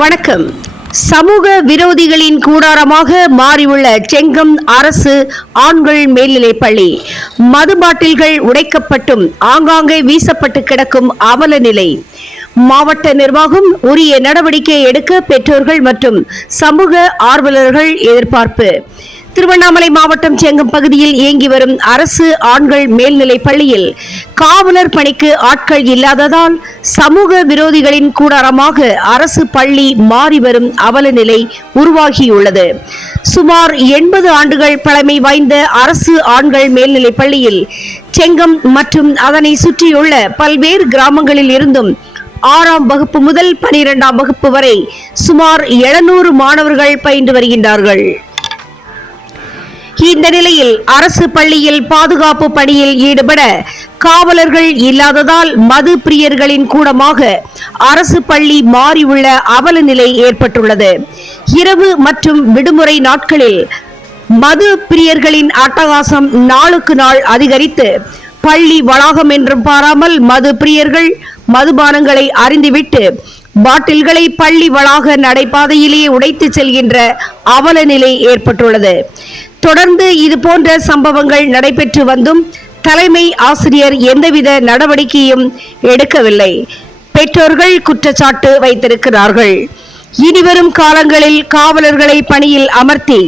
வணக்கம். சமூக விரோதிகளின் கூடாரமாக மாறியுள்ள செங்கம் அரசு ஆண்கள் மேல்நிலைப்பள்ளி. மது பாட்டில்கள் உடைக்கப்பட்டும் ஆங்காங்கே வீசப்பட்டு கிடக்கும் அவல நிலை. மாவட்ட நிர்வாகம் உரிய நடவடிக்கை எடுக்க பெற்றோர்கள் மற்றும் சமூக ஆர்வலர்கள் எதிர்பார்ப்பு. திருவண்ணாமலை மாவட்டம் செங்கம் பகுதியில் இயங்கி வரும் அரசு ஆண்கள் மேல்நிலைப் பள்ளியில் காவலர் பணிக்கு ஆட்கள் இல்லாததால் சமூக விரோதிகளின் கூடாரமாக அரசு பள்ளி மாறி வரும் அவல நிலை உருவாகியுள்ளது. சுமார் 80 ஆண்டுகள் பழமை வாய்ந்த அரசு ஆண்கள் மேல்நிலைப் பள்ளியில் செங்கம் மற்றும் அதனை சுற்றியுள்ள பல்வேறு கிராமங்களில் இருந்தும் 6ஆம் வகுப்பு முதல் 12ஆம் வகுப்பு வரை சுமார் 700 மாணவர்கள் பயின்று வருகின்றார்கள். இந்த நிலையில் அரசு பள்ளியில் பாதுகாப்பு பணியில் ஈடுபட காவலர்கள் இல்லாததால் மது பிரியர்களின் கூடமாக அரசு பள்ளி மாறியுள்ள அவல நிலை ஏற்பட்டுள்ளது. இரவு மற்றும் விடுமுறை நாட்களில் மது பிரியர்களின் அட்டகாசம் நாளுக்கு நாள் அதிகரித்து பள்ளி வளாகம் என்றும் பாராமல் மது பிரியர்கள் மதுபானங்களை அருந்திவிட்டு பாட்டில்களை பள்ளி வளாக நடைபாதையிலேயே உடைத்து செல்கின்ற அவல நிலை ஏற்பட்டுள்ளது. தொடர்ந்து இது போன்ற சம்பவங்கள் நடைபெற்று வந்தும் தலைமை ஆசிரியர் எந்தவித நடவடிக்கையும் எடுக்கவில்லை. பெற்றோர்கள் குற்றச்சாட்டு வைத்திருக்கிறார்கள். இனிவரும் காலங்களில் காவலர்களை பணியில் அமர்த்தி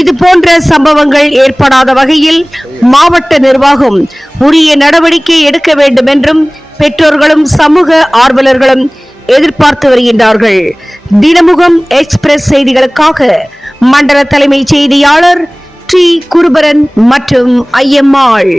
இது போன்ற சம்பவங்கள் ஏற்படாத வகையில் மாவட்ட நிர்வாகம் உரிய நடவடிக்கை எடுக்க வேண்டும் என்றும் பெற்றோர்களும் சமூக ஆர்வலர்களும் எதிர்பார்த்து வருகின்றார்கள். தினமுகம் எக்ஸ்பிரஸ் செய்திகளுக்காக மண்டல தலைமை செய்தியாளர் டி. குருபரன் மற்றும் ஐயம்மாள்.